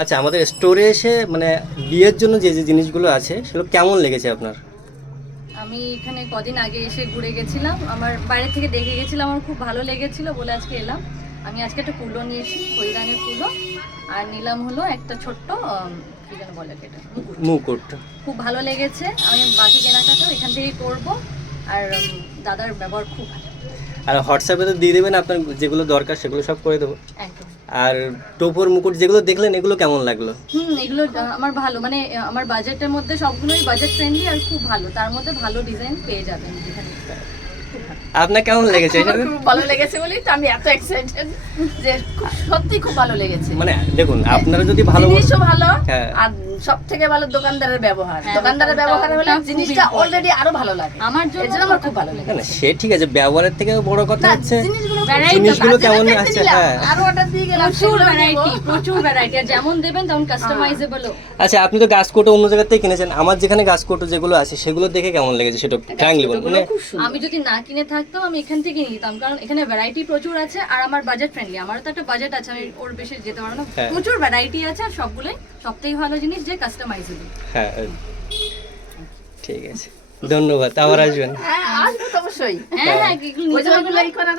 আচ্ছা, আমাদের স্টোরে এসে মানে বিয়ের জন্য যে যে জিনিসগুলো আছে সেগুলো কেমন লেগেছে আপনার? আমি এখানে কদিন আগে এসে ঘুরে গেছিলাম, আমার বাইরে থেকে দেখে গেছিলাম, আমার খুব ভালো লেগেছিল বলে আজকে এলাম। আমি আজকে একটা কুলো নিয়েছি, হরিদানের কুলো, আর নিলাম হলো একটা ছোট্ট কি যেন বলে এটা, মুকুট। মুকুট। খুব ভালো লেগেছে, আমি বাকি কেনাকাটাও এখান থেকেই করব। আর দাদার ব্যবহার খুব ভালো। আর হোয়াটসঅ্যাপে তো দিয়ে দেবেন আপনার যেগুলো দরকার সেগুলো সব করে দেবো। একদম। আর টোপর মুকুট যেগুলো দেখলেন এগুলো কেমন লাগলো? এগুলো আমার ভালো, মানে আমার বাজেটের মধ্যে সবগুলোই বাজেট ফ্রেন্ডলি আর খুব ভালো, তার মধ্যে ভালো ডিজাইন পেয়ে যাবেন এখানে। খুব ভালো। আপনার কেমন লেগেছে আমার এটা? খুব ভালো লেগেছে বলেই তো আমি এত এক্সাইটেড যে সত্যি খুব ভালো লেগেছে। মানে দেখুন, আপনারা যদি ভালো জিনিসও ভালো, হ্যাঁ। আর সব থেকে ভালো দোকানদারের ব্যবহার। হ্যাঁ, দোকানদারের ব্যবহার হলে ওটা খুবই জিনিসটা important। অলরেডি আরো ভালো লাগে। আমার জন্য এর জন্য আমার খুব ভালো না লেগেছে। না, সে ঠিক আছে, ব্যবহারের থেকে বড় কথা না, হচ্ছে variety জিনিসগুলো তো কেমন বাজারে আছে। দিলাম, হ্যাঁ, আরো অর্ডার দিয়ে গেলাম, প্রচুর সেগুলো ভ্যারাইটি, নেবো। প্রচুর ভ্যারাইটি, আর যেমন দেবেন তেমন কাস্টমাইজেবলও। আচ্ছা, আপনি তো গাছ কোটো অন্য জায়গা থেকে কিনেছেন, আমার যেখানে গাছ কোটো যেগুলো আছে সেগুলো দেখে কেমন লেগেছে সেটা ফ্র্যাঙ্কলি বলুন। মানে খুব সুন্দর। আমি যদি না কিনে থাকতাম আমি এখান থেকে নিতাম, কারণ এখানে ভ্যারাইটি প্রচুর আছে আর আমার বাজেট ফ্রেন্ডলি। আমারও তো একটা বাজেট আছে, আমি ওর বেশি যেতে পারবো না। হ্যাঁ। প্রচুর ভ্যারাইটি আছে আর সবগুলোই সবথেকে ভালো জিনিস যে কাস্টমাইজেবল। হ্যাঁ, ঠিক আছে, ধন্যবাদ, আবার আসবেন। হ্যাঁ, আসবো তো অবশ্যই। হ্যাঁ হ্যাঁ, এগুলো ওই নিতে যে হবে ওইগুলো না? ই করা